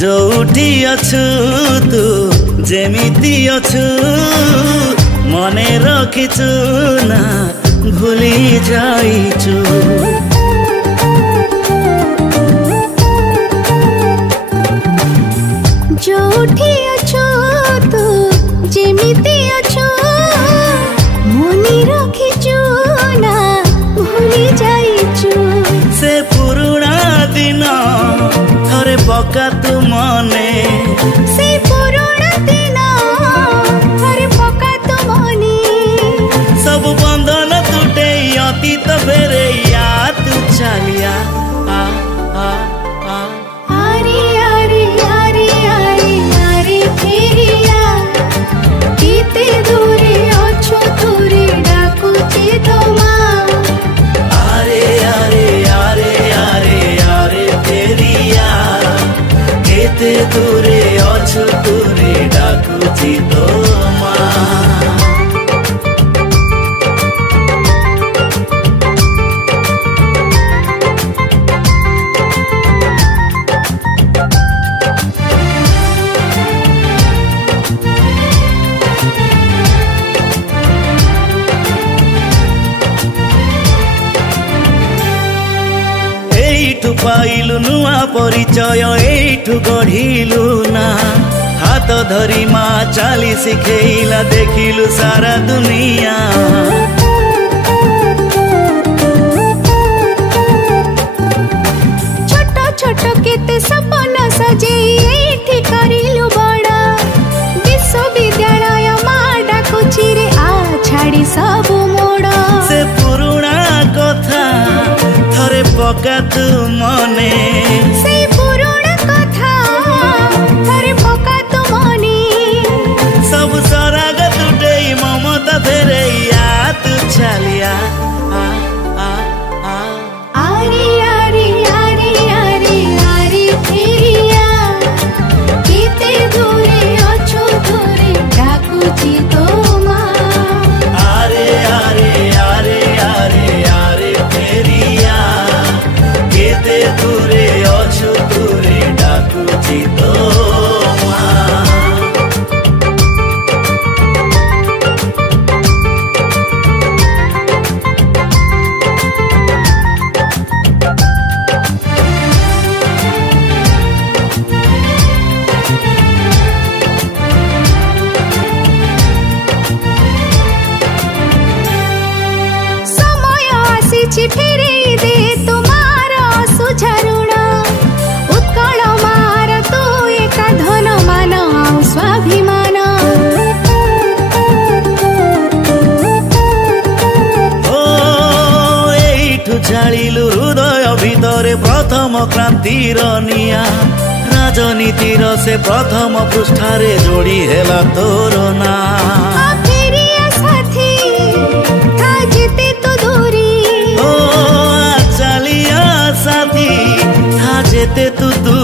जोठी अछु तू जेमिति अछु मने रखिछु ना भूली जाइछु। जोठी अछु तू जेमिति अछु मने रखिछु ना भूली जाइछु। से पुरुणा दिन थरे पका तू मने से पुरुणा दिन थरे पका तू मने सब बंधन टूटे अतीत फेरे याद चलिया आ आ आ आरे आरे आरे आरे आरे फेरिया केते दूरे अछु तोरे डाकुची तोमा। आरे आरे आरे आरे आरे फेरिया केते दूरे अछु तोरे डाकुची तोमा। एठु पाइलु नुआ परिचय एठु गढ़िलु ना हाथ धरी माँ चाली शिखेला देखिलु सारा दुनिया। छोट छोट केते सपना सजे एठी करिलु बड़ा विश्वविद्यालय माँ डाकुची रे आ छाड़ी सब मोड़। से पुरुणा कथा थरे पका तू मने से पुरुणा कथा थरे पका तू मने सब सराग टूटे ममता फेरे याद चलिया आ आ आ आरे आरे आरे आरे आरे फेरिया केते दूरे अछु तोरे डाकुची तोमा। आरे आरे आरे आरे आरे फेरिया केते दूरे अछु तोरे डाकुची तोमा। समय आसीछि फेरे दे तुमार सुझारुण उत्कल मार तू एका धन मान आउ स्वाभिमान। ओ एठु जालिलु हृदय भितरे प्रथम क्रांतिर निया राजनीतिर से प्रथम पृष्ठारे जोड़ी हेला तोर ना। फेरिया साथी था जेते तू दूरी ओ चलिया साथी था जेते तू दूरी।